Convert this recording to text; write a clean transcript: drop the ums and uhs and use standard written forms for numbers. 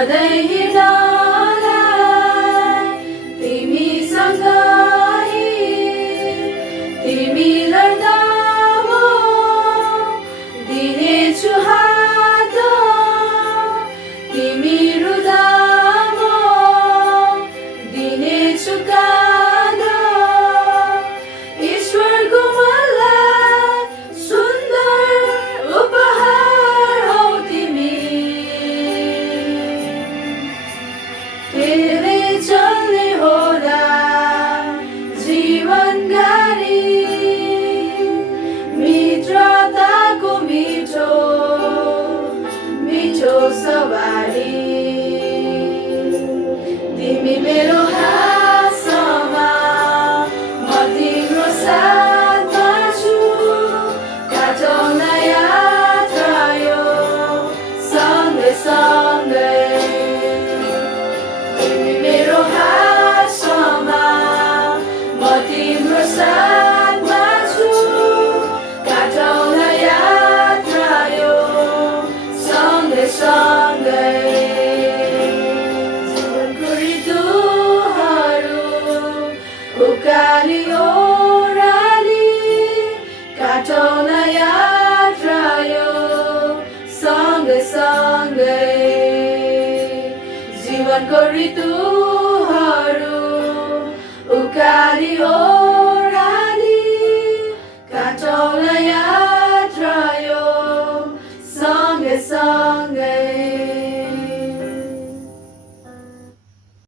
सधैँ हिँड्नलाई तिमीसँगै तिमी लड्दा म दिनेछु हात तिमी रुँदा म दिनेछु काँध ईश्वरको मलाई सुन्दर उपहार हौ तिमी तेरे चल्ने होला जीवन गाडी मित्रताको मिठो मिठो सवारी तिमी मेरो हातमा म तिम्रो साथमा छु काटौँ न यात्रा यो सँगै सँगै तिमी मेरो हातमा म तिम्रो साथमा छु काटौँ न यात्रा यो सँगै सँगै जीवनको ऋतुहरू उकाली ओह्राली काटौँ न यात्रा यो सँगै सँगै जीवनको ऋतुहरू उकाली ओह्राली काटौँ न यात्रा यो सँगै सँगै